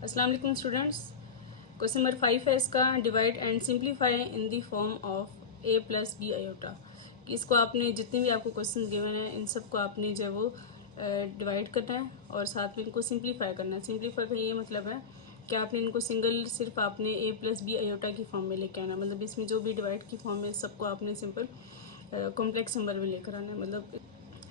अस्सलाम वालेकुम students. Question number 5 है इसका, divide and simplify in the form of a plus B iota. कि इसको आपने जितने भी आपको क्वेश्चन गिवन है इन सबको आपने जो है वो डिवाइड करना है और साथ में इनको सिंप्लीफाई करना है। सिंप्लीफाई का ये मतलब है कि आपने इनको सिंगल सिर्फ आपने a प्लस बी आयोटा की फॉर्म में लेके आना, मतलब इसमें जो भी डिवाइड की फॉर्म है सबको आपने सिंपल कॉम्प्लेक्स नंबर में लेकर आना है, मतलब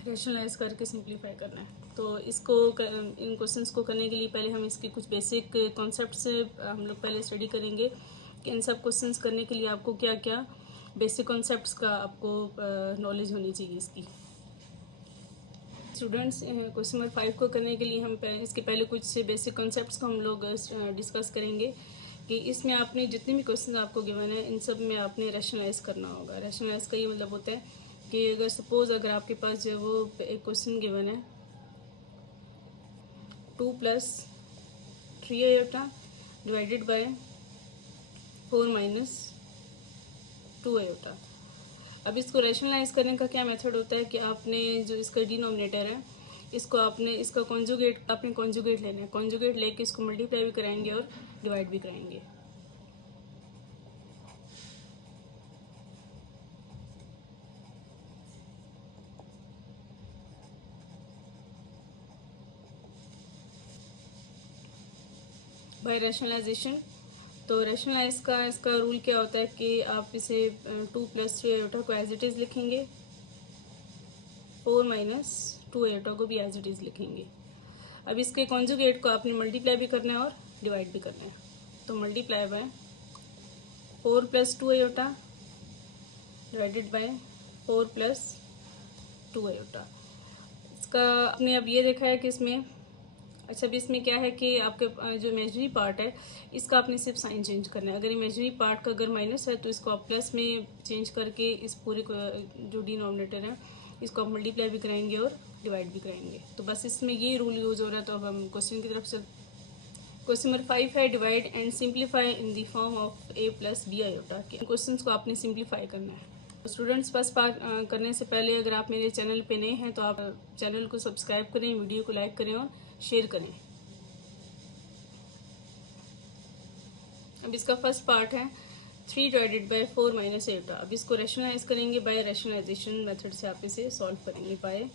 रेशनलाइज करके सिंप्लीफाई करना है। तो इसको इन क्वेश्चंस को करने के लिए पहले हम इसके कुछ बेसिक कॉन्सेप्ट्स हम लोग पहले स्टडी करेंगे कि इन सब क्वेश्चंस करने के लिए आपको क्या क्या बेसिक कॉन्सेप्ट्स का आपको नॉलेज होनी चाहिए इसकी। स्टूडेंट्स, क्वेश्चन नंबर 5 को करने के लिए हम इसके पहले कुछ बेसिक कॉन्सेप्ट्स को हम लोग डिस्कस करेंगे कि इसमें आपने जितने भी क्वेश्चन आपको गिवन है इन सब में आपने रैशनलाइज करना होगा। रैशनलाइज का ये मतलब होता है कि अगर सपोज अगर आपके पास जो है वो एक क्वेश्चन गिवन है 2 plus 3 iota divided by 4 minus 2 iota. अब इसको रैशनलाइज करने का क्या मेथड होता है कि आपने जो इसका डिनोमिनेटर है इसको आपने इसका कॉन्जुगेट लेना है। कॉन्जुगेट लेके इसको मल्टीप्लाई भी कराएंगे और डिवाइड भी कराएंगे। Bye rationalisation. तो रैशनलाइज का इसका रूल क्या होता है कि आप इसे 2 प्लस 3 आयोटा को एज इट इज़ लिखेंगे, 4 माइनस 2 आयोटा को भी एज इट इज़ लिखेंगे। अब इसके कॉन्जुगेट को आपने मल्टीप्लाई भी करना है और डिवाइड भी करना है। तो multiply by 4 plus 2 iota divided by 4 plus 2 iota. इसका आपने अब ये देखा है कि इसमें अच्छा अब इसमें क्या है कि आपके जो इमेजिनरी पार्ट है इसका आपने सिर्फ साइन चेंज करना है। अगर इमेजिनरी पार्ट का अगर माइनस है तो इसको आप प्लस में चेंज करके इस पूरे जो डिनोमिनेटर है इसको आप मल्टीप्लाई भी कराएंगे और डिवाइड भी कराएंगे। तो बस इसमें ये रूल यूज़ हो रहा है। तो अब हम क्वेश्चन की तरफ से क्वेश्चन नंबर 5 है, divide and simplify in the form of a plus B iota. के क्वेश्चन को आपने सिंप्लीफाई करना है। स्टूडेंट्स, फर्स्ट पार्ट करने से पहले अगर आप मेरे चैनल पे नए हैं तो आप चैनल को सब्सक्राइब करें, वीडियो को लाइक करें और शेयर करें। अब इसका फर्स्ट पार्ट है 3 डिवाइडेड बाय 4 माइनस आयोटा। अब इसको रैशनलाइज करेंगे, बाय रैशनलाइजेशन मेथड से आप इसे सॉल्व करेंगे। By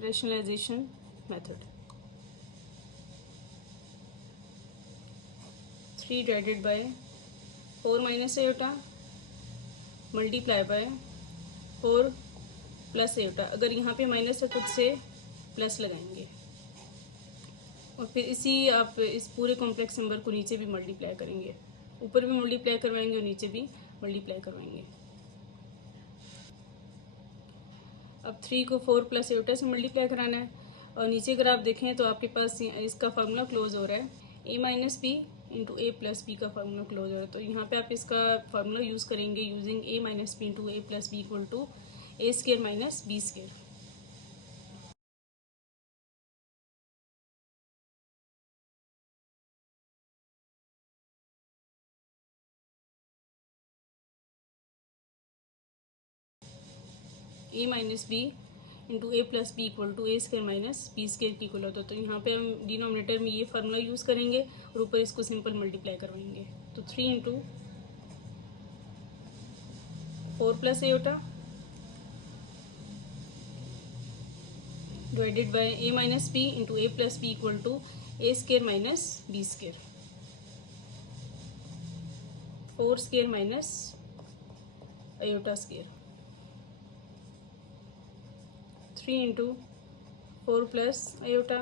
rationalisation method 3 divided by 4 minus iota multiply by 4 plus iota. अगर यहाँ पे माइनस है तो उससे प्लस लगाएंगे और फिर इसी आप इस पूरे कॉम्प्लेक्स नंबर को नीचे भी मल्टीप्लाई करेंगे, ऊपर भी मल्टीप्लाई करवाएंगे और नीचे भी मल्टीप्लाई करवाएंगे। अब 3 को 4 प्लस आयोटा से मल्टीप्लाई कराना है और नीचे अगर आप देखें तो आपके पास इसका फार्मूला क्लोज हो रहा है a minus B into A plus B का फार्मूला क्लोज हो रहा है। तो यहाँ पे आप इसका फार्मूला यूज़ करेंगे using a minus B into A plus B equal to A square minus B square. a minus B into A plus B equal to A square minus B square की equal होता है। तो यहाँ पे हम denominator में ये formula use करेंगे और ऊपर इसको सिंपल मल्टीप्लाई करवाएंगे। तो 3 into 4 plus iota divided by a minus B into A plus B equal to A square minus B square, 4 square minus iota square. 3 into 4 plus iota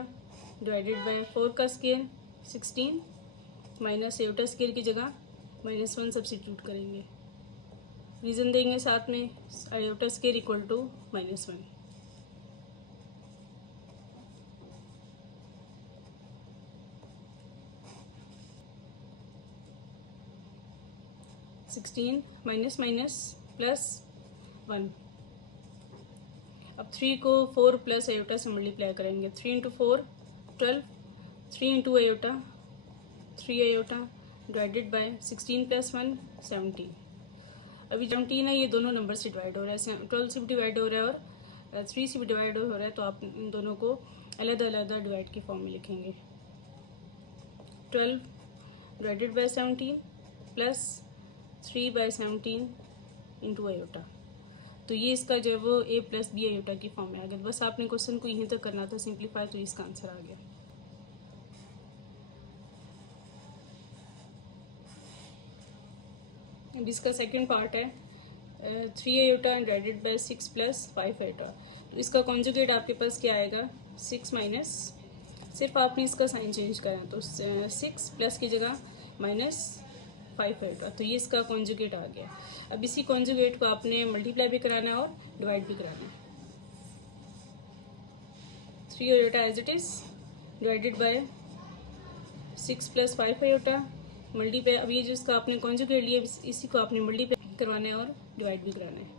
divided by 4 का square 16 minus iota square की जगह -1 substitute करेंगे। Reason देंगे साथ में, iota square equal to -1। 16 minus minus plus 1। अब 3 को 4 plus iota से मल्टीप्लाई करेंगे। 3 into 4 12, 3 into iota 3 iota divided by 16 plus 1 17। अभी 17 है, ये दोनों नंबर से डिवाइड हो रहा है, 12 से भी डिवाइड हो रहा है और 3 से भी डिवाइड हो रहा है, तो आप इन दोनों को अलग अलग डिवाइड की फॉर्म में लिखेंगे। 12 divided by 17 plus 3 by 17 into iota. तो ये इसका जो है वो a प्लस बी आयोटा की फॉर्म में आ गया। बस आपने क्वेश्चन को यहीं तक करना था सिंप्लीफाई, तो इसका आंसर आ गया। अब इसका सेकंड पार्ट है 3 iota divided by 6 plus 5 iota. तो इसका कॉन्जुगेट आपके पास क्या आएगा, 6 माइनस, सिर्फ आपने इसका साइन चेंज करना, तो 6 प्लस की जगह माइनस 5 आयोटा। तो ये इसका कॉन्जुगेट आ गया। अब इसी कॉन्जुगेट को आपने मल्टीप्लाई भी कराना है और डिवाइड भी कराना है। 3 iota as it is divided by 6 plus 5 iota multiply. अब ये जो इसका आपने कॉन्जुगेट लिया, इसी को आपने मल्टीप्लाई करवाना है और डिवाइड भी कराना है।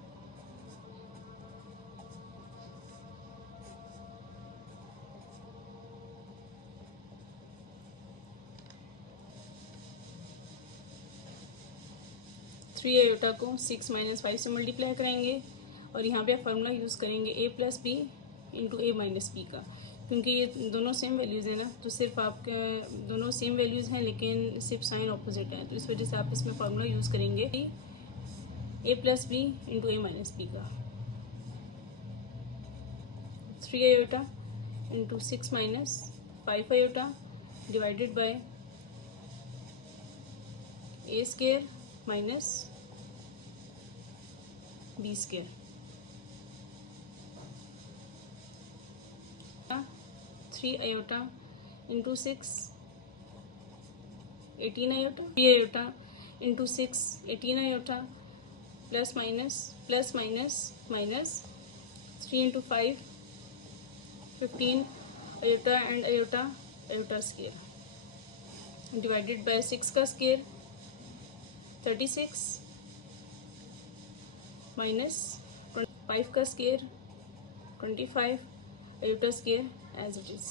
थ्री आयोटा को 6 माइनस 5 से मल्टीप्लाई करेंगे और यहाँ पे आप फार्मूला यूज़ करेंगे a plus B into A minus B का, क्योंकि ये दोनों सेम वैल्यूज़ हैं ना, तो सिर्फ आपके दोनों सेम वैल्यूज़ हैं लेकिन सिर्फ साइन ऑपोजिट है, तो इस वजह से आप इसमें फार्मूला यूज़ करेंगे a plus B into A minus B का। 3 iota into 6 minus 5 iota divided by a square minus B square. 3 iota into 6 18 iota, 3 iota into 6 18 iota plus minus minus 3 into 5 15 iota and iota square divided by 6 का square 36 minus 5 का square 25 iota square as it is.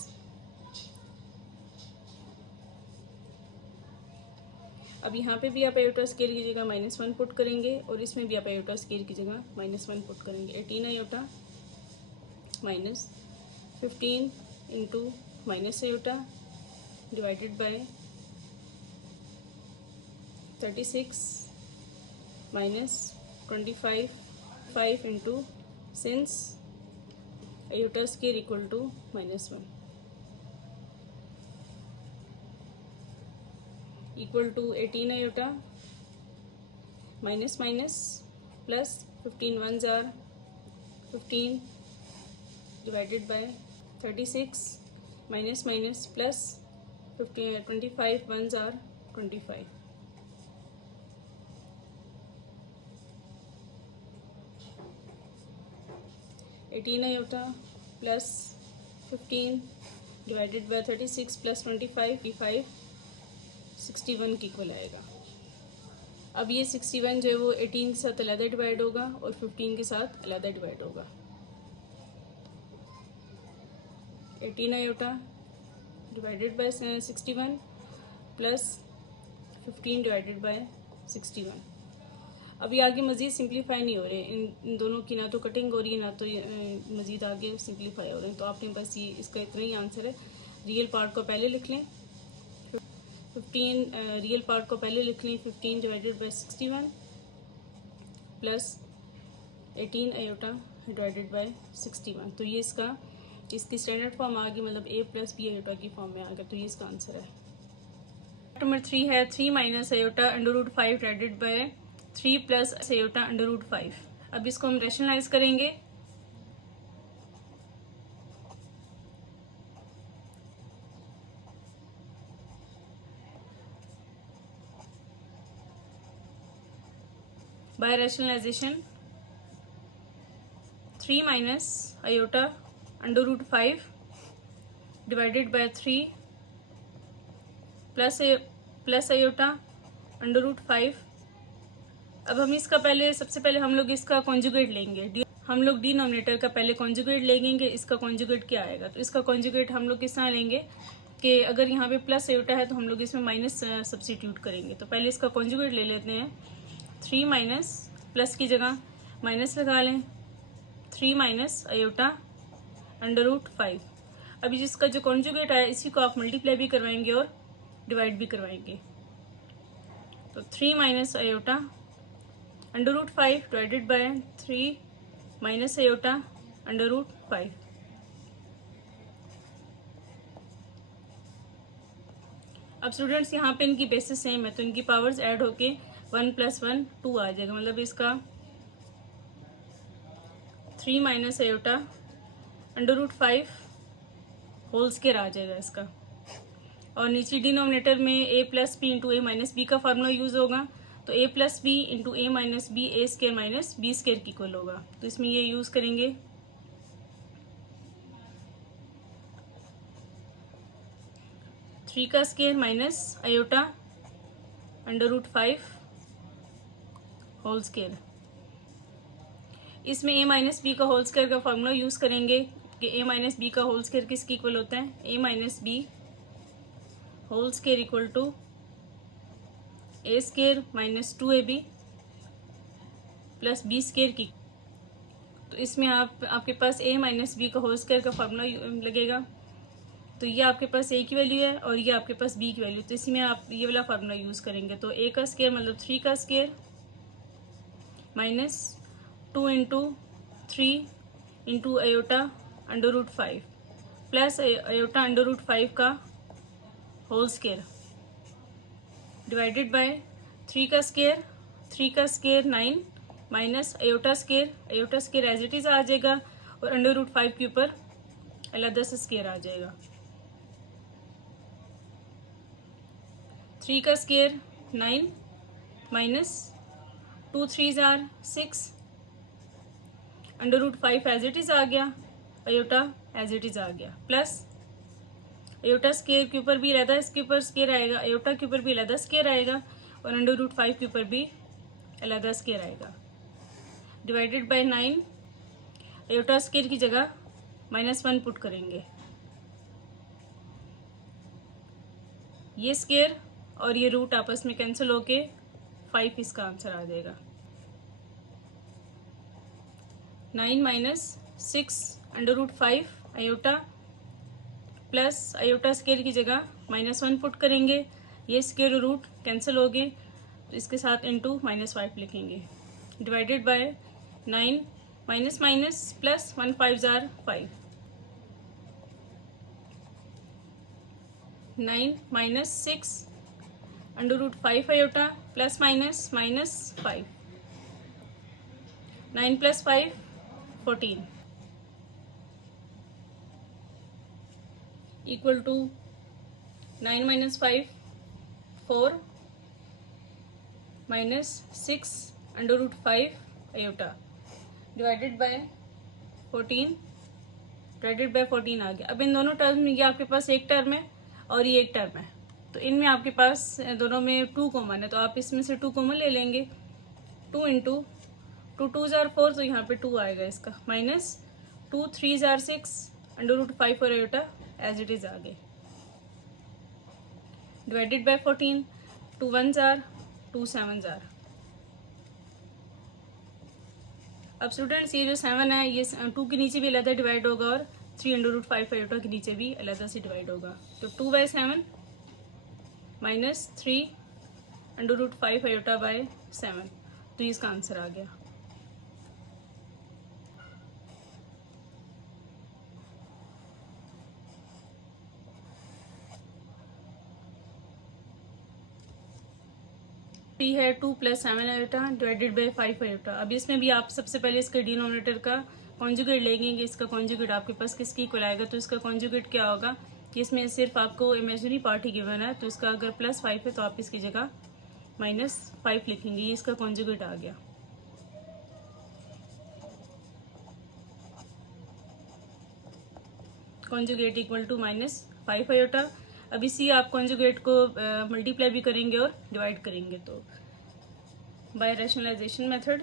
अब यहाँ पे भी आप iota square की जगह -1 put करेंगे और इसमें भी आप आयोटा स्क्वायर की जगह -1 पुट करेंगे। 18 iota minus 15 into minus iota divided by 36 minus 25 5 into since iota square equal to -1 equal to 18 iota minus minus plus 15 1 जार 15 divided by 36 minus minus plus 25 1 जार 25। Eighteen iota plus 15 divided by 36 plus 25 61 के equal आएगा। अब ये 61 जो है वो 18 के साथ अलग डिवाइड होगा और 15 के साथ अलग डिवाइड होगा। 18 iota divided bye 61 plus 15 divided bye 61। अभी आगे मज़ीद सिंप्लीफाई नहीं हो रहे, इन दोनों की ना तो कटिंग हो रही है ना तो मज़ीद आगे सिंप्लीफाई हो रहे हैं, तो आपने बस ये इसका इतना ही आंसर है। रियल पार्ट को पहले लिख लें, 15 रियल पार्ट को पहले लिख लें, 15 divided bye 61 plus 18 iota divided bye 61। तो ये इसकी स्टैंडर्ड फॉर्म आ गई, मतलब a प्लस बी आयोटा की फॉर्म में आ गया, तो ये इसका आंसर है। नंबर 3 है 3 minus iota √5 divided by 3 plus iota √5। अब इसको हम रैशनलाइज करेंगे। By rationalisation 3 minus iota √5 divided by 3 plus iota √5। अब हम इसका सबसे पहले हम लोग इसका कॉन्जुगेट लेंगे। हम लोग डिनोमिनेटर का पहले कॉन्जुगेट लेंगे, इसका कॉन्जुगेट क्या आएगा, तो इसका कॉन्जुगेट हम लोग किस तरह लेंगे इसके अगर यहाँ पे प्लस आयोटा है तो हम लोग इसमें माइनस सब्स्टिट्यूट करेंगे। तो पहले इसका कॉन्जुगेट ले लेते हैं। 3 माइनस, प्लस की जगह माइनस लगा लें, 3 माइनस आयोटा √5। अभी जिसका जो कॉन्जुगेट है इसी को आप मल्टीप्लाई भी करवाएंगे और डिवाइड भी करवाएंगे। तो 3 minus iota √5 divided by 3 minus iota √5। अब स्टूडेंट्स यहाँ पे इनकी बेसिस सेम है तो इनकी पावर्स ऐड होके 1 + 1 2 आ जाएगा। मतलब इसका 3 माइनस आयोटा √5 होल स्क्वायर आ जाएगा इसका। और नीचे डिनोमिनेटर में a + b × a - b का फार्मूला यूज होगा। तो a + b × a - b a² - b² के इक्वल होगा। तो इसमें ये यूज करेंगे। 3 का square minus iota √5 whole square. इसमें a - b का होल स्क्वायर का फॉर्मूला यूज करेंगे कि a - b का होल स्क्वायर किसके इक्वल होता है, a - b whole square equal to a² - 2ab + b² की। तो इसमें आपके पास a - b का होल स्क्वायर का फॉर्मूला लगेगा। तो ये आपके पास a की वैल्यू है और ये आपके पास b की वैल्यू। तो इसी में आप ये वाला फार्मूला यूज करेंगे। तो a का स्क्वायर मतलब 3 का square minus 2 × 3 × iota √5 plus iota √5 का होल स्क्वायर डिवाइडेड बाय 3 का square 9 minus iota square as it is आ जाएगा और √5 के ऊपर अलग से स्क्वायर आ जाएगा। 3 का square 9 minus 2 3 = 6 √5 as it is आ गया, आयोटा एज इट इज आ गया, प्लस आयोटा स्क्वायर के ऊपर भी अलग इसके ऊपर स्क्वायर आएगा, आयोटा के ऊपर भी अलग स्क्वायर आएगा और √5 के ऊपर भी अलग स्क्वायर आएगा। डिवाइडेड बाय 9 आयोटा स्क्वायर की जगह -1 पुट करेंगे। ये स्क्वायर और ये रूट आपस में कैंसिल होके 5 इसका आंसर आ जाएगा। 9 - 6 √5 आयोटा प्लस आयोटा स्क्वायर की जगह -1 पुट करेंगे। ये स्क्वायर रूट कैंसिल हो गए तो इसके साथ इंटू -5 लिखेंगे। Divided by 9 minus minus plus 1 5 = 5 9 - 6 √5 iota plus minus -5 9 + 5 14 equal to 9 - 5 4 -6 √5 iota divided by 14 divided by 14 आ गया। अब इन दोनों टर्म में ये आपके पास एक टर्म है और ये एक टर्म है तो इनमें आपके पास दोनों में 2 कॉमन है तो आप इसमें से 2 कॉमन ले लेंगे। 2 × 2 2 = 4 तो यहाँ पे 2 आएगा इसका माइनस 2 3 = 6 √5 और आयोटा एज इट इज आ गए। डिवाइडेड बाय 14 2 1 = 2 7 = अब स्टूडेंट्स ये जो 7 है ये 2 के नीचे भी अलग डिवाइड होगा और 3 √5 आयोटा के नीचे भी अलग से डिवाइड होगा। तो 2/7 माइनस 3 √5 आयोटा बाय 7 तो इसका आंसर आ गया। टी है 2 + 7 आयोटा डिवाइडेड बाय 5 आयोटा। अब इसमें भी आप सबसे पहले इसके डिनोमिनेटर का कॉन्जुगेट लेंगे कि इसका कॉन्जुगेट आपके पास किसकी इक्वल आएगा। तो इसका कॉन्जुगेट क्या होगा कि इसमें सिर्फ आपको इमेजिनरी पार्ट ही गिवन है तो इसका अगर +5 है तो आप इसकी जगह -5 लिखेंगे। ये इसका कॉन्जुगेट आ गया। Conjugate equal to -5 iota. अब इसी आप कॉन्जुगेट को मल्टीप्लाई भी करेंगे और डिवाइड करेंगे। तो by rationalisation method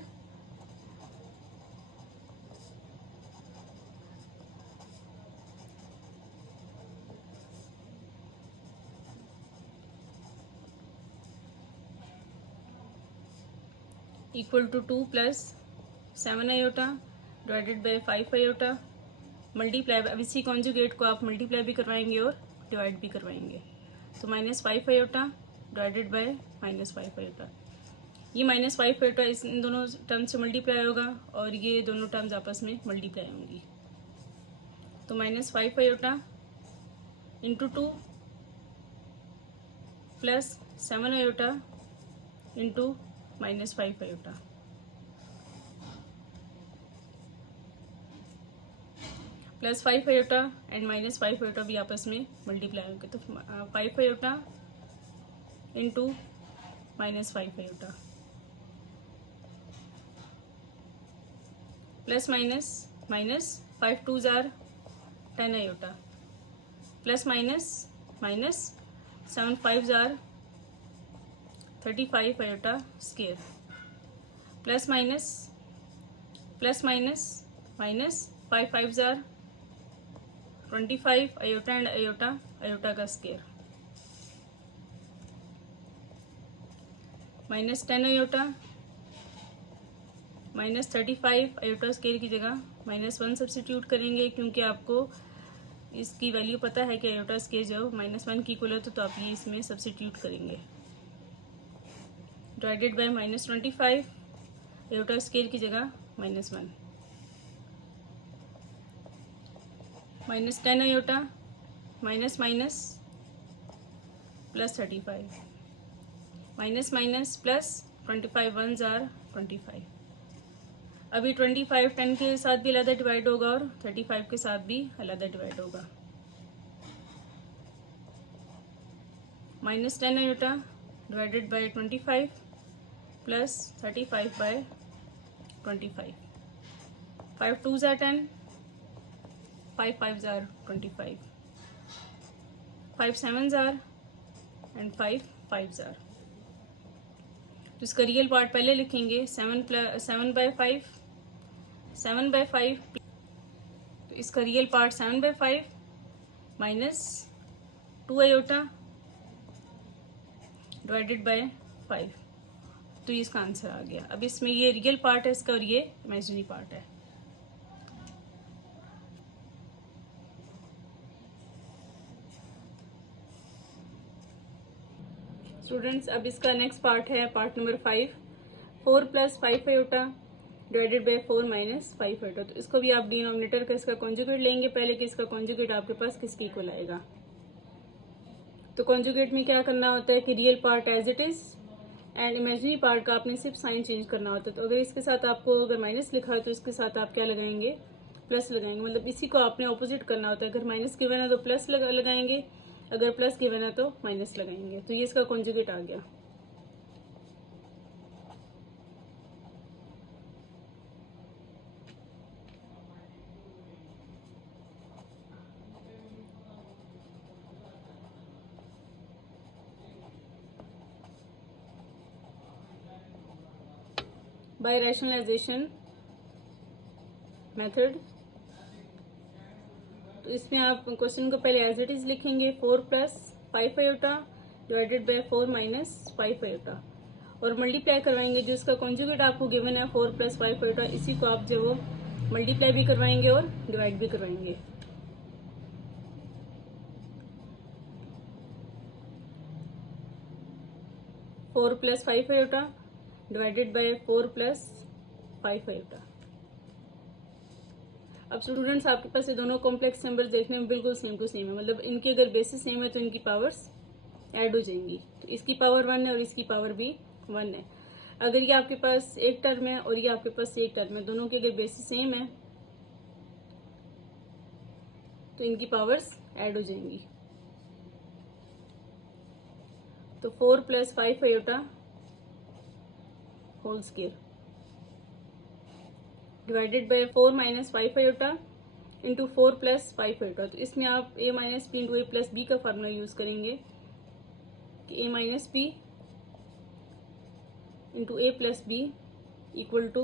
equal to 2 plus 7 iota divided by 5 iota multiply. अब इसी कॉन्जुगेट को आप मल्टीप्लाई भी करवाएंगे और डिवाइड भी करवाएंगे, तो -5 आयोटा डिवाइडेड बाय -5 आयोटा। ये -5 आयोटा इन दोनों टर्म से मल्टीप्लाई होगा और ये दोनों टर्म्स आपस में मल्टीप्लाई होंगी, तो -5 iota into 2 plus 7 iota into -5 iota. +5 iota and -5 iota भी आपस में मल्टीप्लाई होंगे, तो 5 iota into -5 iota plus minus minus 5 2 जार 10 iota plus minus minus 7 5 jar 35 iota square plus minus minus 5 5 जार 25 आयोटा एंड आयोटा का स्केयर -10 आयोटा -35 आयोटा स्केयर की जगह -1 सब्सिट्यूट करेंगे, क्योंकि आपको इसकी वैल्यू पता है कि आयोटा स्केयर जो -1 की इक्वल है, तो आप ये इसमें सब्सिट्यूट करेंगे। डिवाइडेड बाय -25 आयोटा स्केयर की जगह -1 -10 iota minus minus plus 35 minus plus 25 1 जार 25। अभी 25 10 के साथ भी अलग डिवाइड होगा और 35 के साथ भी अलग डिवाइड होगा। -10 iota divided by 25 plus 35 by 25। 5 2 जार 10 5 5 जार 25 5 7 जार एंड 5 5 जार। तो इसका रियल पार्ट पहले लिखेंगे 7 बाय 5 7 बाय 5, तो इसका real part 7 by 5 minus 2 iota divided by 5, तो इसका आंसर आ गया। अब इसमें ये रियल पार्ट है इसका और ये इमेजिनरी पार्ट है। स्टूडेंट्स, अब इसका नेक्स्ट पार्ट है part number 5, 4 + 5 iota divided by 4 - 5 iota. तो इसको भी आप डिनोमिनेटर का इसका कॉन्जुगेट लेंगे पहले कि इसका कॉन्जुगेट आपके पास किसके इक्वल आएगा। तो कॉन्जुगेट में क्या करना होता है कि real part as it is and imaginary part का आपने सिर्फ साइन चेंज करना होता है। तो अगर इसके साथ आपको अगर माइनस लिखा है तो इसके साथ आप क्या लगाएंगे, प्लस लगाएंगे। मतलब इसी को आपने ऑपोजिट करना होता है, अगर माइनस गिवन है तो प्लस लगाएंगे, अगर प्लस गिवन है तो माइनस लगाएंगे। तो ये इसका कॉन्जुगेट आ गया। बाय रैशनलाइजेशन मेथड, तो इसमें आप क्वेश्चन को पहले एज इट इज लिखेंगे 4 + 5 आयोटा डिवाइडेड बाय 4 - 5 आयोटा और मल्टीप्लाई करवाएंगे। जो इसका कॉन्जुगेट आपको गिवन है 4 + 5 आयोटा, इसी को आप जो मल्टीप्लाई भी करवाएंगे और डिवाइड भी करवाएंगे। Four + 5 iota divided by 4 + 5 iota. अब स्टूडेंट्स, आपके पास ये दोनों कॉम्प्लेक्स नंबर देखने में बिल्कुल सेम टू सेम है, मतलब इनकी अगर बेसिस सेम है तो इनकी पावर्स ऐड हो जाएंगी। तो इसकी पावर 1 है और इसकी पावर भी 1 है। अगर ये आपके पास एक टर्म है और ये आपके पास एक टर्म है, दोनों की अगर बेसिस सेम है तो इनकी पावर्स ऐड हो जाएंगी। तो 4 + 5 iota whole square divided by 4 - 5 iota into 4 + 5 iota. तो इसमें आप a - b into a + b का फार्मूला यूज करेंगे कि a - b into a + b equal to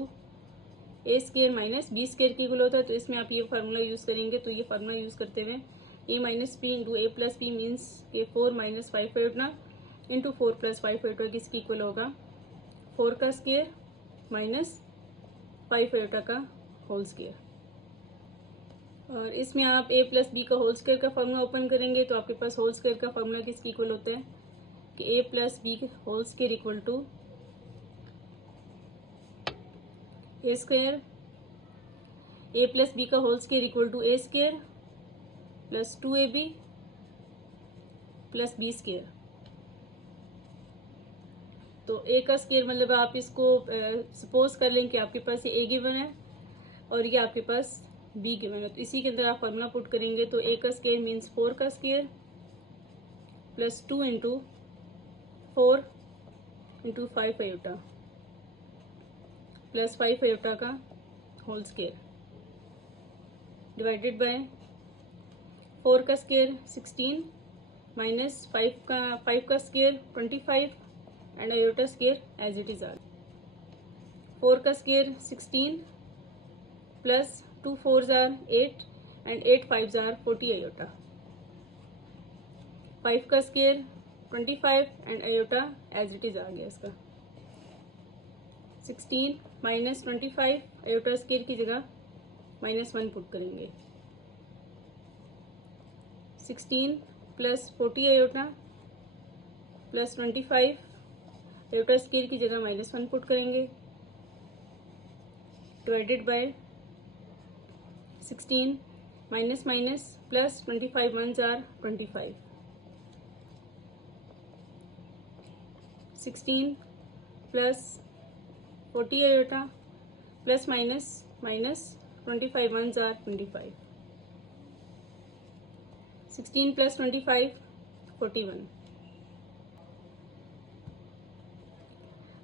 a square - b square की इक्वल होता है। तो इसमें आप ये फार्मूला यूज करेंगे। तो ये फार्मूला यूज करते हुए a - b into a + b means के 4 - 5 आयोटा इंटू 4 + 5 आयोटा किसकी इक्वल होगा, 4 का स्क्वायर माइनस 5 आयोटा का होल स्क्वायर। और इसमें आप a प्लस बी का होल स्क्वायर का फॉर्मूला ओपन करेंगे तो आपके पास होल स्क्वायर का फॉर्मूला किसके इक्वल होता है कि a plus B whole square equal to A square, a plus B का whole square equal to A square plus 2ab plus B square. तो a का स्क्वायर मतलब आप इसको सपोज कर लें कि आपके पास ये a गिवन है और ये आपके पास b गिवन है, तो इसी के अंदर आप फॉर्मूला पुट करेंगे तो a का स्क्वायर मीन्स 4 का square plus 2 into 4 into 5 iota plus 5 iota का होल स्क्वायर डिवाइडेड बाय 4 का स्क्वायर 16 माइनस 5 का square 25 and iota square as it is are. 4 का square 16 plus 2 4s are 8 and 8 5s are 40 iota. 5 का square 25 and iota as it is आ गया इसका। 16 minus 25 iota square की जगह -1 put करेंगे। 16 plus 40 iota plus 25 iota square की जगह -1 पुट करेंगे divided by 16 minus minus plus 25 1s are 25। 16 plus 40 iota plus minus minus 25 1s are 25। 16 plus 25 41।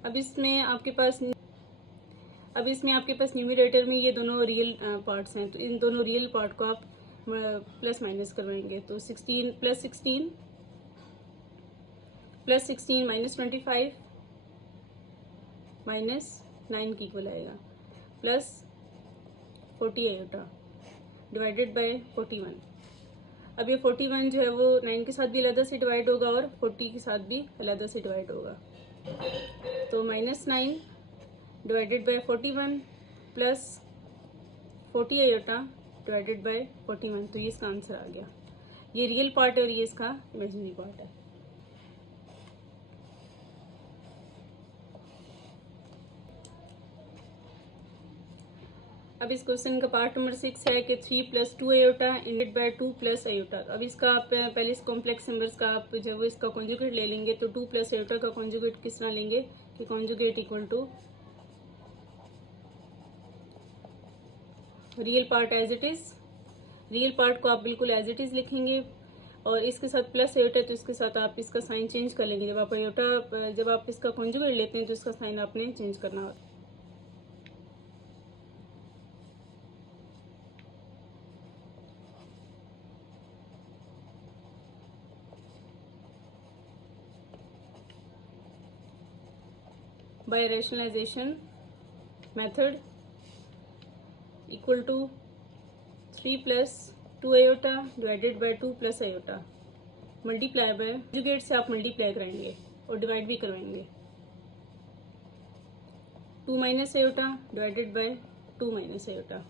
अब इसमें आपके पास न्यूमरेटर में ये दोनों रियल पार्ट्स हैं, तो इन दोनों रियल पार्ट को आप प्लस माइनस करवाएंगे तो 16 प्लस 16 माइनस 25 माइनस 9 की इक्वल आएगा प्लस 40 आयोटा डिवाइडेड बाय 41। अब ये 41 जो है वो 9 के साथ भी अलग से डिवाइड होगा और 40 के साथ भी अलग से डिवाइड होगा, तो -9 divided by 41 plus 40 iota divided bye 41, तो ये इसका आंसर आ गया। ये रियल पार्ट है और ये इसका इमेजिनरी पार्ट है। अब इस क्वेश्चन का पार्ट नंबर 6 है कि 3 plus 2 iota divided by 2 plus iota. अब इसका आप पहले इस कॉम्प्लेक्स नंबर्स का आप जब इसका कॉन्जुगेट ले लेंगे तो 2 प्लस आयोटा का कॉन्जुगेट किस तरह लेंगे कि conjugate equal to real part as it is. Real part को आप बिल्कुल एज इट इज लिखेंगे और इसके साथ प्लस आयोटा तो इसके साथ आप इसका साइन चेंज कर लेंगे। जब आप इसका कॉन्जुगेट लेते हैं तो इसका साइन आपने चेंज करना होता है। by rationalization method equal to 3 plus 2 iota divided by 2 plus iota multiply bye conjugate से आप मल्टीप्लाई कराएंगे और डिवाइड भी करवाएंगे। 2 minus iota divided by 2 minus iota.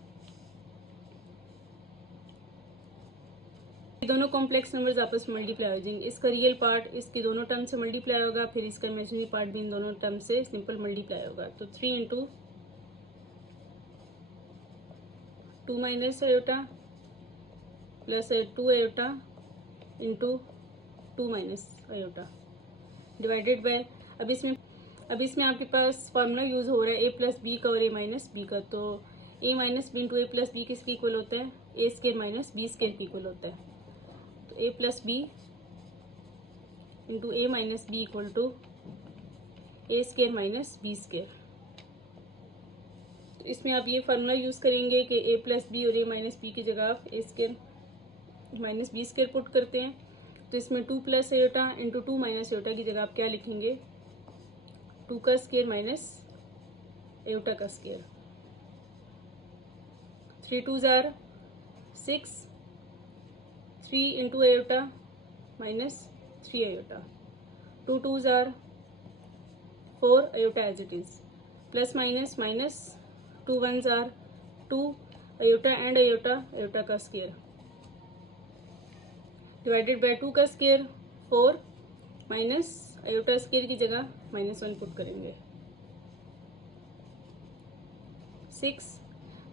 दोनों कॉम्प्लेक्स नंबर्स आपस में मल्टीप्लाई हो जाएंगे। इसका रियल पार्ट इसकी दोनों टर्म से मल्टीप्लाई होगा, फिर इसका इमेजिनरी पार्ट भी इन दोनों टर्म से सिंपल मल्टीप्लाई होगा। तो 3 into 2 minus iota plus 2 iota into 2 minus iota divided bye अब इसमें आपके पास फॉर्मूला यूज हो रहा है a प्लस बी का और a माइनस बी का। तो a minus B into A plus B किसके इक्वल होता है A square minus B square के इक्वल होता है। तो a plus B into A minus B equal to A square minus B square. तो इसमें आप ये फार्मूला यूज करेंगे कि a प्लस बी और a माइनस बी की जगह आप A square minus B square put करते हैं। तो इसमें 2 plus iota into 2 minus iota की जगह आप क्या लिखेंगे 2 का स्क्वायर माइनस आयोटा का square. 3 2s are 6 3 into iota minus 3 iota 2 2s are 4 iota as it is plus minus minus, 2 1s are 2, iota and iota, iota का स्क्वायर डिवाइडेड बाय 2 का square 4 minus iota square की जगह -1 put करेंगे 6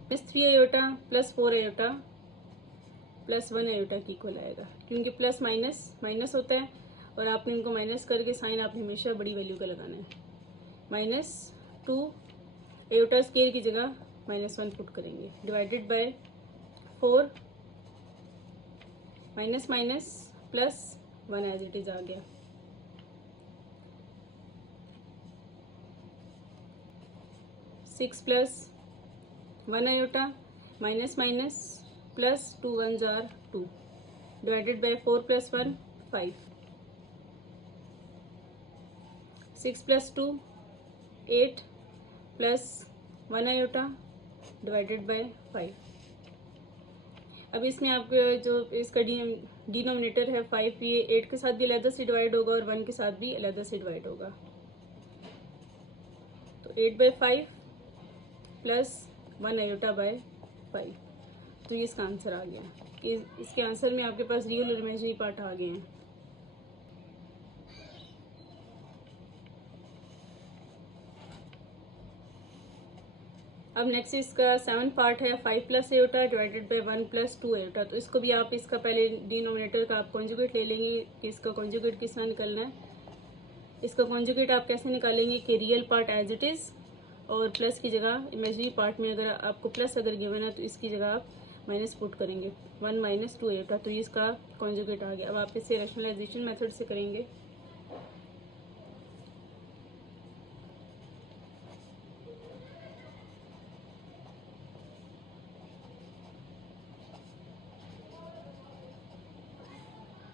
plus 3 iota plus 4 iota plus 1 iota की equal आएगा, क्योंकि plus minus minus होता है और आपने इनको माइनस करके साइन आपने हमेशा बड़ी वैल्यू का लगाना है। -2 अयोटा स्क्वायर की जगह -1 पुट करेंगे divided by 4 minus minus plus 1 as it is आ गया। 6 plus 1 iota minus minus plus 2 1s are 2 divided by 4 plus 1 5, 6 plus 2 8 plus 1 iota divided by 5। अब इसमें आपको जो इसका डिनोमिनेटर है 5, ये 8 के साथ भी अलग से डिवाइड होगा और 1 के साथ भी अलग से डिवाइड होगा, तो 8/5 प्लस 1 अयोटा बाय 5। तो ये इसका आंसर आ गया कि इसके आंसर में आपके पास रियल और इमेजिनरी पार्ट आ गए हैं। अब नेक्स्ट इसका 7 पार्ट है 5 plus iota divided by 1 plus 2 iota. तो इसको भी आप इसका पहले डिनोमिनेटर का आप कॉन्जुगेट ले लेंगे कि इसका कॉन्जुगेट किस तरह निकलना है। इसका कॉन्जुगेट आप कैसे निकालेंगे कि real part as it is और प्लस की जगह इमेजिनरी पार्ट में अगर आपको प्लस अगर गिवन है तो इसकी जगह आप माइनस पुट करेंगे 1 - 2 अयोटा, तो ये इसका कॉन्जुगेट आ गया। अब आप इसे रैशनलाइजेशन मेथड से करेंगे।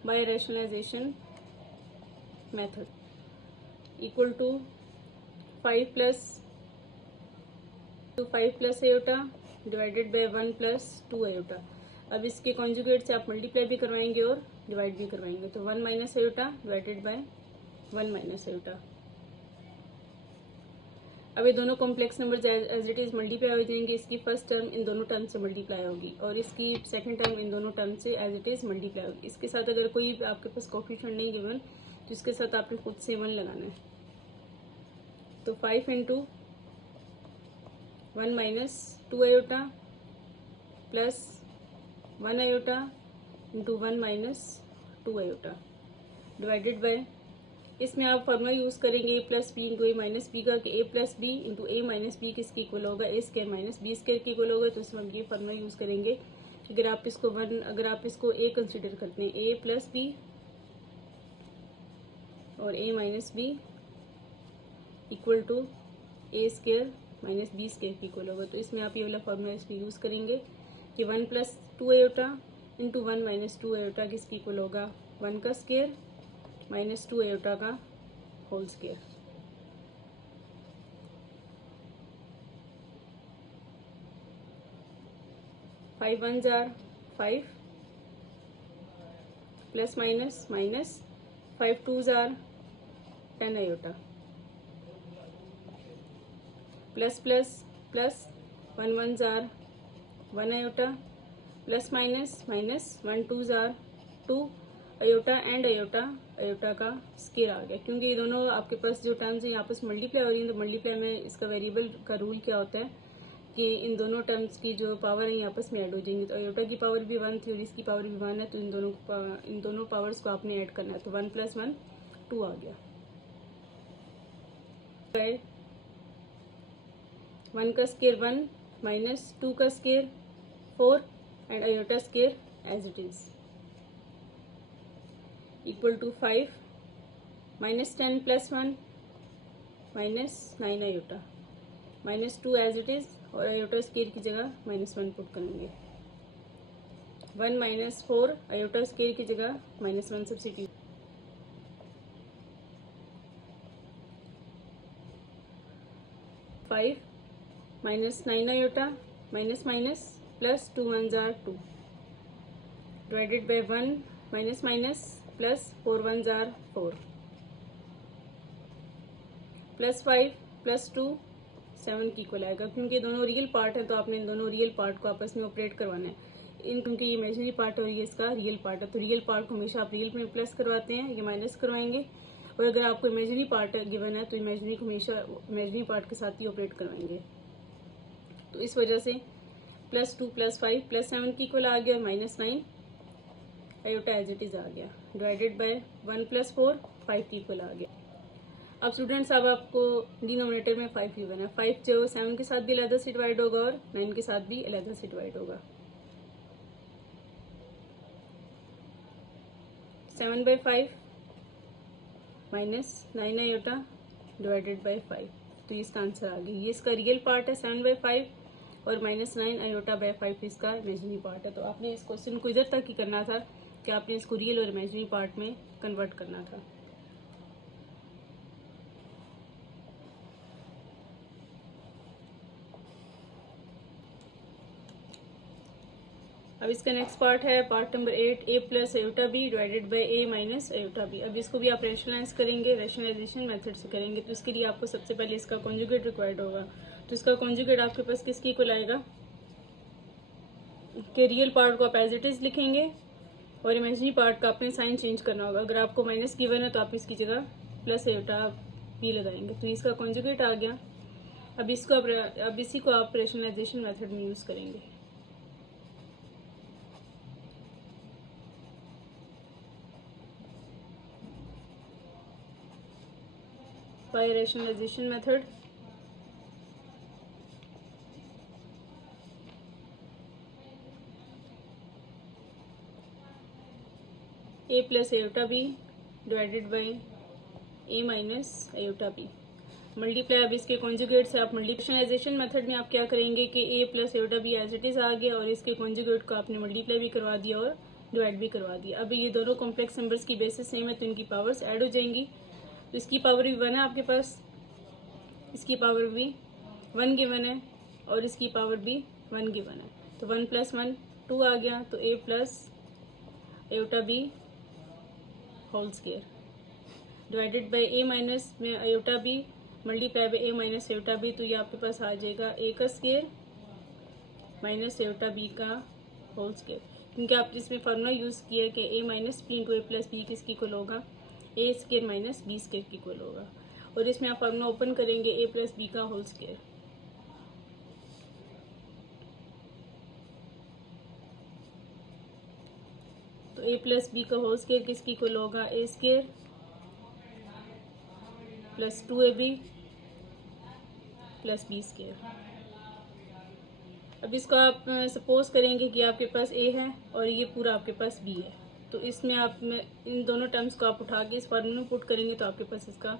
By rationalisation method equal to 5 plus iota divided by 1 plus 2 iota. अब इसके कॉन्जुगेट से आप मल्टीप्लाई भी करवाएंगे और डिवाइड भी करवाएंगे, तो 1 minus iota divided by 1 minus iota. अब ये दोनों complex number as it is multiply हो जाएंगे। इसकी फर्स्ट टर्म इन दोनों टर्म से मल्टीप्लाई होगी और इसकी सेकंड टर्म इन दोनों टर्म से एज इट इज मल्टीप्लाई होगी। इसके साथ अगर कोई आपके पास कोएफिशिएंट नहीं गिवन तो इसके साथ आपने खुद से 1 लगाना है, तो 5 into 1 minus 2 iota plus 1 iota into 1 minus 2 iota divided by, इसमें आप फॉर्मूला यूज़ करेंगे A plus B into A minus B का, कि A plus B into A minus B किसकी इक्वल होगा, A square minus B square की equal होगा। तो इसमें हम ये फॉर्मूला यूज़ करेंगे। अगर आप इसको ए कंसिडर करते हैं, ए प्लस बी और A minus B equal to A square minus B square की इक्वल होगा। तो इसमें आप ये वाला फॉर्मूला इसमें यूज़ करेंगे कि 1 plus 2 iota into 1 minus 2 iota किसकी इक्वल होगा, 1 का स्क्वायर माइनस 2 अयोटा का whole square. Five 1s are 5 plus minus minus 5 2s are 10 iota plus plus plus 1 1s are 1 iota plus minus minus 1 2s are 2 iota and iota, iota का square आ गया। क्योंकि ये दोनों आपके पास जो टर्म्स हैं आपस में मल्टीप्लाई हो रही हैं, तो मल्टीप्लाई में इसका वेरिएबल का रूल क्या होता है कि इन दोनों टर्म्स की जो पावर है आपस में ऐड हो जाएंगी। तो अयोटा की पावर भी 1 थी और इसकी पावर भी 1 है, तो इन दोनों पावर्स को आपने ऐड करना है। तो 1 + 1 2 आ गया। 1 का स्क्वायर 1 माइनस 2 का square 4 and iota square as it is equal to 5 minus 10 + 1 minus 9 iota minus 2 as it is और अयोटा स्क्वायर की जगह -1 पुट करेंगे। 1 माइनस 4 अयोटा स्क्वायर की जगह -1 substitute. 5 minus 9 iota minus minus plus 2 1s are 2 divided by 1 minus minus plus 4 1s are 4 plus 5 plus 2 7 के equal आएगा, क्योंकि दोनों रियल पार्ट है तो आपने इन दोनों रियल पार्ट को आपस में ऑपरेट करवाना है। क्योंकि ये इमेजिनरी पार्ट है और ये इसका रियल पार्ट है, तो रियल पार्ट को हमेशा आप रियल में प्लस करवाते हैं, ये माइनस करवाएंगे। और अगर आपको इमेजिनरी पार्ट गिवन है तो इमेजिनरी को हमेशा इमेजिनरी पार्ट के साथ ही ऑपरेट करवाएंगे। तो इस वजह से +2 + 5 + 7 के इक्वल आ गया, -9 आयोटा एज इट इज आ गया, डिवाइडेड बाय 1 + 4 5 के इक्वल आ गया। अब स्टूडेंट्स, अब आपको डिनोमिनेटर में 5 गिवन है, 5 जो 7 के साथ भी अलहदा से डिवाइड होगा और 9 के साथ भी अलहदा से डिवाइड होगा। 7/5 -9 आयोटा डिवाइडेड बाय 5, तो ये इसका आंसर आ गया। ये इसका रियल पार्ट है 7/5 और -9 आयोटा बाय 5 इसका इमेजिनरी पार्ट है। तो आपने इस क्वेश्चन को इधर तक ही करना था कि आपने इसको रियल और इमेजिनरी पार्ट में कन्वर्ट करना था। अब इसका नेक्स्ट पार्ट है part number 8, a + iota b divided by a - iota b। अब इसको भी आप रैशनलाइज करेंगे, रैशनलाइजेशन मेथड से करेंगे। तो इसके लिए आपको सबसे पहले इसका कॉन्जुगेट रिक्वायर्ड होगा। तो इसका कॉन्जुगेट आपके पास किसकी इक्वल आएगा कि रियल पार्ट को आप एज इट इज लिखेंगे और इमेजिनरी पार्ट का आपने साइन चेंज करना होगा। अगर आपको माइनस गिवन है तो आप इसकी जगह + आयोटा b लगाएंगे, तो इसका कॉन्जुगेट आ गया। अब इसी को आप रैशनलाइजेशन मेथड में यूज करेंगे। By rationalisation method a + iota b divided by a - iota b multiply. अब इसके कॉन्जुगेट से आप मल्टीप्लिकेशनाइजेशन मेथड में आप क्या करेंगे कि a + iota b as it is आ गया और इसके कॉन्जुगेट को आपने मल्टीप्लाई भी करवा दिया और डिवाइड भी करवा दिया। अब ये दोनों कॉम्प्लेक्स नंबर्स की बेसिस सेम है तो इनकी पावर्स ऐड हो जाएंगी। तो इसकी पावर भी 1 है आपके पास, इसकी पावर भी 1 गिवन है और इसकी पावर भी 1 गिवन है। तो 1 + 1 2 आ गया, तो a + iota b whole square divided by a - में iota b multiply by a - iota b, तो ये आपके पास आ जाएगा a का स्क्वायर - आयोटा b का होल स्क्वायर। क्योंकि आप इसमें फार्मूला यूज़ किया है कि a - b × a + b किसकी इक्वल होगा, a² - b² की इक्वल होगा। और इसमें आप फार्मूला ओपन करेंगे a + b का होल स्क्वायर, तो a + b का होल स्क्वायर किसकी इक्वल होगा, a² + 2ab + b²। अब इसको आप सपोज करेंगे कि आपके पास a है और ये पूरा आपके पास b है, तो इसमें आप इन दोनों टर्म्स को आप उठा के इस फार्मूले में पुट करेंगे तो आपके पास इसका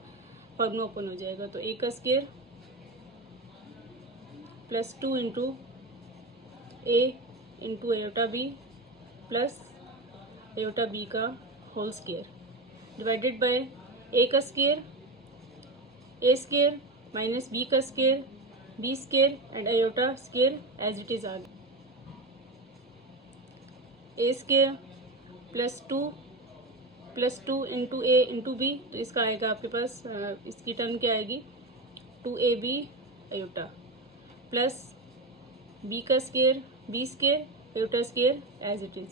फार्मूला ओपन हो जाएगा। तो a का square + 2 × a × iota b + iota b का whole square divided by a का स्क्वायर a² - b का square b² and iota square as it is आ गया, a² + 2 + 2 × a × b, तो इसका आएगा आपके पास इसकी टर्म क्या आएगी 2ab आयोटा प्लस b का square b² iota square as it is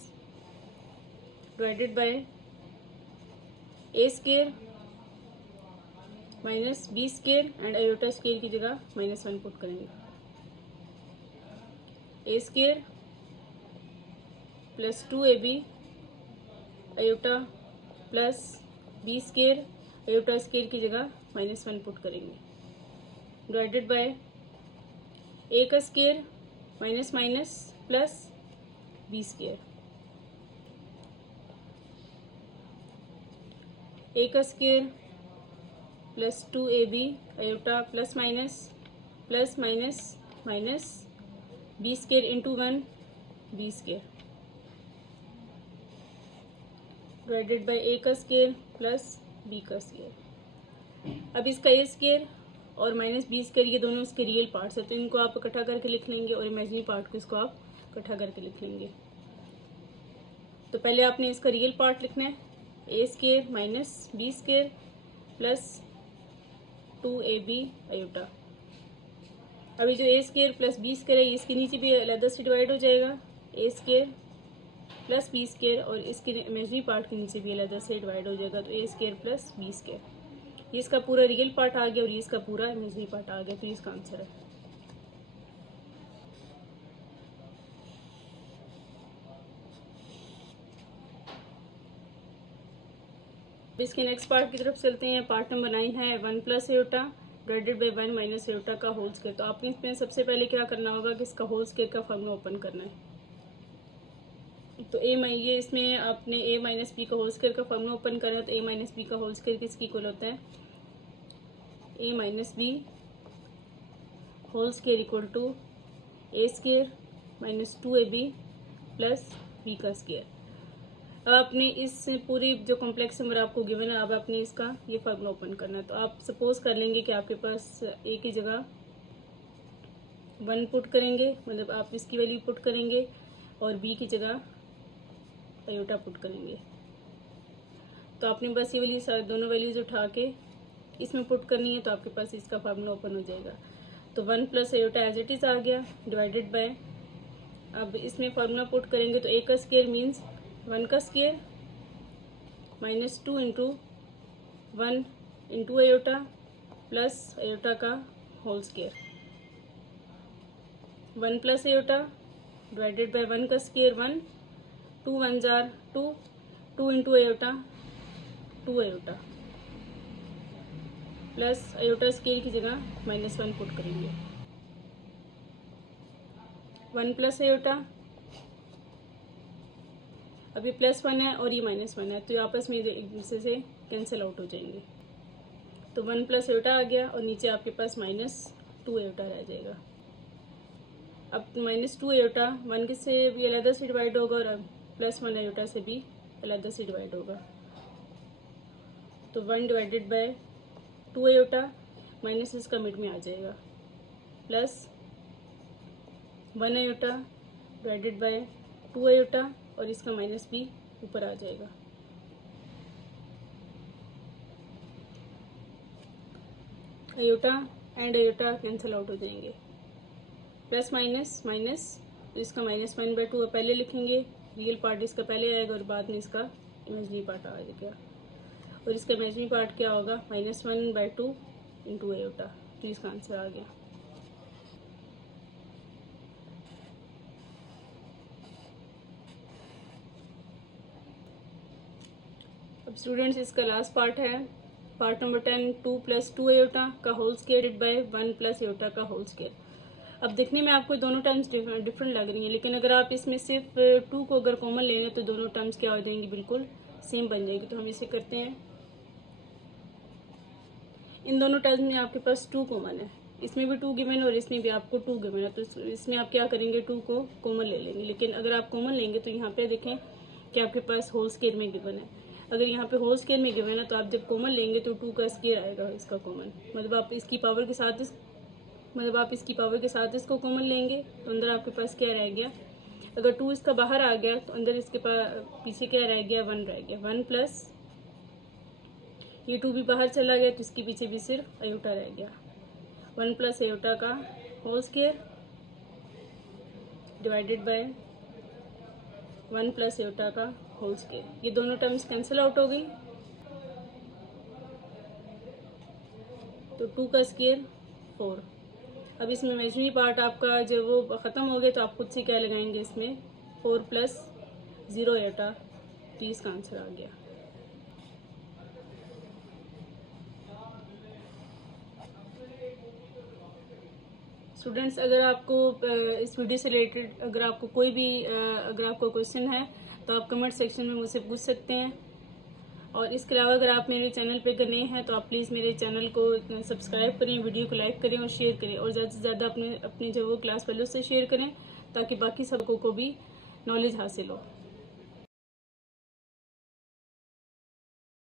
divided by a² - b² and iota square की जगह -1 पुट करेंगे, a² + 2ab iota plus b² iota square की जगह -1 पुट करेंगे डिवाइडेड बाय a का square minus plus b², a का square + 2ab iota plus minus b² × 1 b² divided by a का square plus b का स्क्वायर। अब इसका a² और -b² ये दोनों इसके रियल पार्ट्स है, तो इनको आप इकट्ठा करके लिख लेंगे और इमेजिनरी पार्ट को इसको आप इकट्ठा करके लिख लेंगे। तो पहले आपने इसका रियल पार्ट लिखना है, a² - b² plus 2ab iota अभी जो ए स्केयर प्लस बी स्केयर है इसके नीचे भी अलग से डिवाइड हो जाएगा, ए स्केयर प्लस बी स्केयर, और इसके इमेजनरी पार्ट के नीचे भी अलग से डिवाइड हो जाएगा, तो ए स्केयर प्लस बी स्केयर। ये इसका पूरा रियल पार्ट आ गया और ये इसका पूरा इमेजनरी पार्ट आ गया, तो इसका आंसर है। इसके नेक्स्ट पार्ट की तरफ चलते हैं। पार्ट नंबर 9 है 1 plus aorta divided by 1 minus aorta का होल स्क्वायर। तो आपने इसमें सबसे पहले क्या करना होगा कि इसका होल स्क्वायर का फॉर्मूला ओपन करना है। तो ये इसमें आपने a माइनस बी का होल स्क्वायर का फॉर्मूला ओपन करना है। तो a माइनस बी का होल स्क्वायर किसकी इक्वल होता है, a minus B whole square equal to a square minus 2ab plus b का स्क्वायर। अब आपने इस पूरी जो कॉम्प्लेक्स नंबर आपको गिवन है, अब आपने इसका ये फॉर्मूला ओपन करना है। तो आप सपोज कर लेंगे कि आपके पास a की जगह 1 पुट करेंगे, मतलब आप इसकी वैल्यू पुट करेंगे, और b की जगह आयोटा पुट करेंगे। तो आपने बस ये वाली दोनों वैल्यूज उठा के इसमें पुट करनी है, तो आपके पास इसका फार्मूला ओपन हो जाएगा। तो 1 plus iota as it is आ गया डिवाइडेड बाय, अब इसमें फार्मूला पुट करेंगे तो a का स्क्वायर मीन्स 1 का square minus 2 into 1 into iota plus iota का whole square. 1 plus iota divided by 1 का स्क्वायर 1, 2 1 जार 2, 2 into iota 2 iota plus iota square की जगह -1 पुट करेंगे। 1 प्लस आयोटा, अब ये +1 है और ये -1 है, तो ये आपस में एक दूसरे से कैंसिल आउट हो जाएंगे। तो 1 प्लस आयोटा आ गया और नीचे आपके पास -2 आयोटा रह जाएगा। अब -2 आयोटा 1 से भी अलग से डिवाइड होगा और अब +1 आयोटा से भी अलग से डिवाइड होगा। तो 1 डिवाइडेड बाय 2 आयोटा माइनस इसका मिड में आ जाएगा, plus 1 iota divided by 2 iota और इसका माइनस भी ऊपर आ जाएगा। Iota and iota cancel out हो जाएंगे, प्लस माइनस माइनस, तो इसका -1/2 पहले लिखेंगे, रियल पार्ट इसका पहले आएगा और बाद में इसका इमेजनरी पार्ट आ जाएगा। और इसका इमेजनरी पार्ट क्या होगा, -1/2 इंटू आयोटा, तो इसका आंसर आ गया। अब स्टूडेंट्स इसका लास्ट पार्ट है, पार्ट नंबर 10 2 प्लस 2 आयोटा का whole square by 1 plus iota का होल स्क्वायर। अब देखने में आपको दोनों टर्म्स डिफरेंट लग रही हैं, लेकिन अगर आप इसमें सिर्फ 2 को अगर कॉमन ले लें तो दोनों टर्म्स क्या हो जाएंगी, बिल्कुल सेम बन जाएगी। तो हम इसे करते हैं, इन दोनों टर्म्स में आपके पास 2 कॉमन है, इसमें भी 2 गिवन और इसमें भी आपको 2 गिवन है, तो इसमें आप क्या करेंगे 2 को कॉमन ले लेंगे। लेकिन अगर आप कॉमन लेंगे तो यहाँ पे देखें कि आपके पास होल स्क्वायर में गिवन है। अगर यहाँ पे होल स्क्वायर में गिवन है तो आप जब कॉमन लेंगे तो 2 का स्क्वायर आएगा इसका कॉमन, मतलब आप इसकी पावर के साथ इसको कॉमन लेंगे तो अंदर आपके पास क्या रह गया, अगर 2 इसका बाहर आ गया तो अंदर इसके पीछे क्या रह गया, 1 रह गया। 1 प्लस ये 2 भी बाहर चला गया तो इसके पीछे भी सिर्फ आयोटा रह गया। 1 प्लस आयोटा का whole square divided by 1 plus iota का होल स्क्वायर। ये दोनों टर्म्स कैंसिल आउट हो गई, तो 2 का स्क्वायर 4। अब इसमें इमेजिनरी पार्ट आपका जब वो ख़त्म हो गया तो आप खुद से क्या लगाएंगे इसमें, 4 प्लस 0 आयोटा, तो इसका आंसर आ गया। स्टूडेंट्स अगर आपको इस वीडियो से रिलेटेड अगर आपको क्वेश्चन है तो आप कमेंट सेक्शन में मुझसे पूछ सकते हैं। और इसके अलावा अगर आप मेरे चैनल पे नए हैं तो आप प्लीज़ मेरे चैनल को सब्सक्राइब करें, वीडियो को लाइक करें और शेयर करें, और ज़्यादा से ज़्यादा अपने जो वो क्लास फेलो से शेयर करें ताकि बाकी सबको को भी नॉलेज हासिल हो।